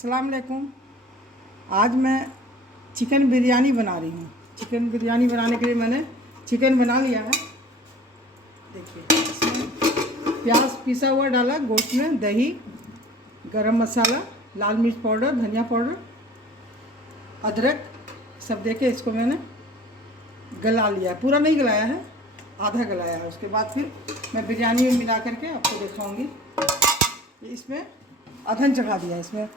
अस्सलाम वालेकुम। आज मैं चिकन बिरयानी बना रही हूँ। चिकन बिरयानी बनाने के लिए मैंने चिकन बना लिया है। देखिए, इसमें प्याज पिसा हुआ डाला, गोश्त में दही, गरम मसाला, लाल मिर्च पाउडर, धनिया पाउडर, अदरक सब देके इसको मैंने गला लिया। पूरा नहीं गलाया है, आधा गलाया है। उसके बाद फिर मैं बिरयानी में मिला करके आपको दिखाऊंगी। इसमें अधन चढ़ा दिया, इसमें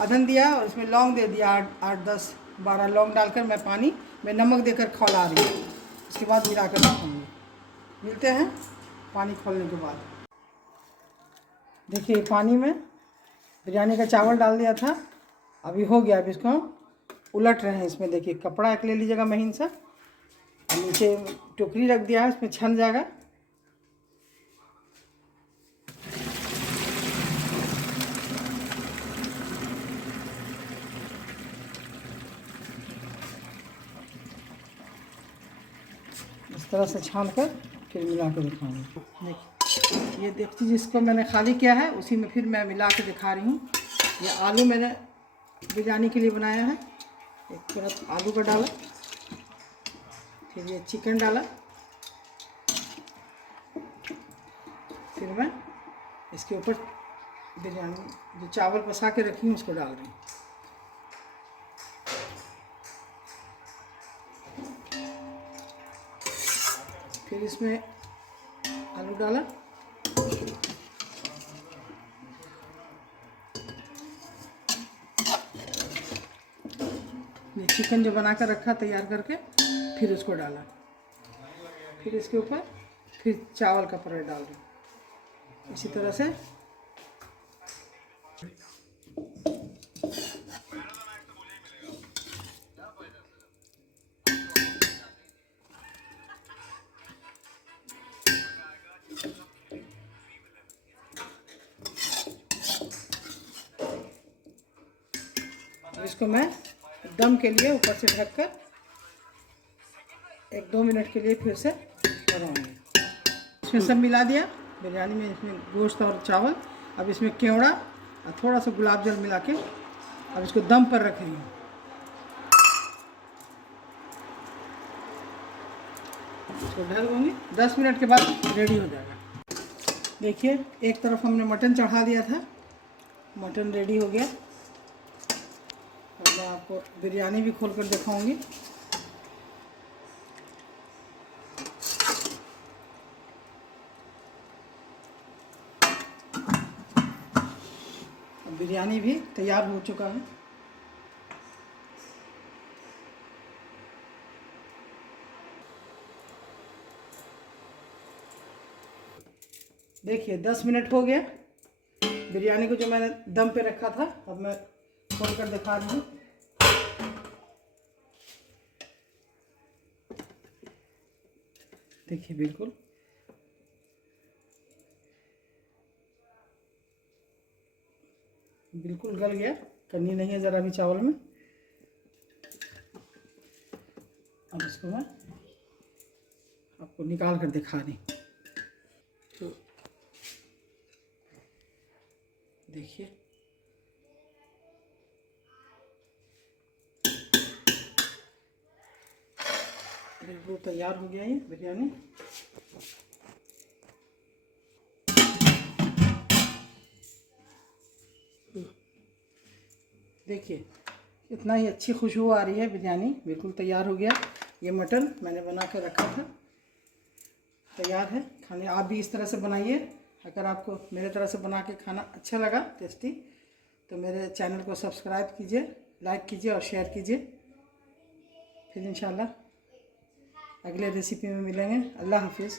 अधन दिया और इसमें लौंग दे दिया, 8-10-12 लौंग डालकर मैं पानी में नमक देकर खौला रही हूँ। उसके बाद मिला कर रखूँगी। मिलते हैं पानी खोलने के बाद। देखिए, पानी में बिरयानी का चावल डाल दिया था, अभी हो गया। अभी इसको उलट रहे हैं। इसमें देखिए, कपड़ा एक ले लीजिएगा महीन सा, और नीचे टोकरी रख दिया है, इसमें छन जाएगा। इस तरह से छान कर फिर मिला के दिखाऊंगी। देखिए, ये देखिए, जिसको मैंने खाली किया है उसी में फिर मैं मिला के दिखा रही हूँ। ये आलू मैंने बिरयानी के लिए बनाया है। एक तरफ आलू का डाला, फिर ये चिकन डाला, फिर मैं इसके ऊपर बिरयानी जो चावल पसा के रखी हूँ उसको डाल रही हूँ। फिर इसमें आलू डाला, ये चिकन जो बना कर रखा तैयार करके फिर उसको डाला, फिर इसके ऊपर फिर चावल का परत डाल दूँ। इसी तरह से इसको मैं दम के लिए ऊपर से ढककर 1-2 मिनट के लिए फिर से बनाऊंगी। इसमें सब मिला दिया बिरयानी में, इसमें गोश्त और चावल। अब इसमें केवड़ा और थोड़ा सा गुलाब जल मिला के अब इसको दम पर रख रही हूँ। इसको ढक दूँगी, 10 मिनट के बाद रेडी हो जाएगा। देखिए, एक तरफ हमने मटन चढ़ा दिया था, मटन रेडी हो गया। मैं आपको बिरयानी भी खोल कर दिखाऊंगी। बिरयानी भी तैयार हो चुका है। देखिए, 10 मिनट हो गया। बिरयानी को जो मैंने दम पे रखा था, अब मैं खोल कर दिखा रही हूँ। देखिए, बिल्कुल बिल्कुल गल गया, कनी नहीं है ज़रा भी चावल में। अब इसको मैं आपको निकाल कर दिखा रही हूँ। तो देखिए, बिल्कुल तैयार हो गया ये बिरयानी। देखिए, इतना ही अच्छी खुशबू आ रही है। बिरयानी बिल्कुल तैयार हो गया। ये मटन मैंने बना कर रखा था, तैयार है खाने। आप भी इस तरह से बनाइए। अगर आपको मेरे तरह से बना के खाना अच्छा लगा, टेस्टी, तो मेरे चैनल को सब्सक्राइब कीजिए, लाइक कीजिए और शेयर कीजिए। फिर इंशाल्लाह अगले रेसिपी में मिलेंगे। अल्लाह हाफिज़।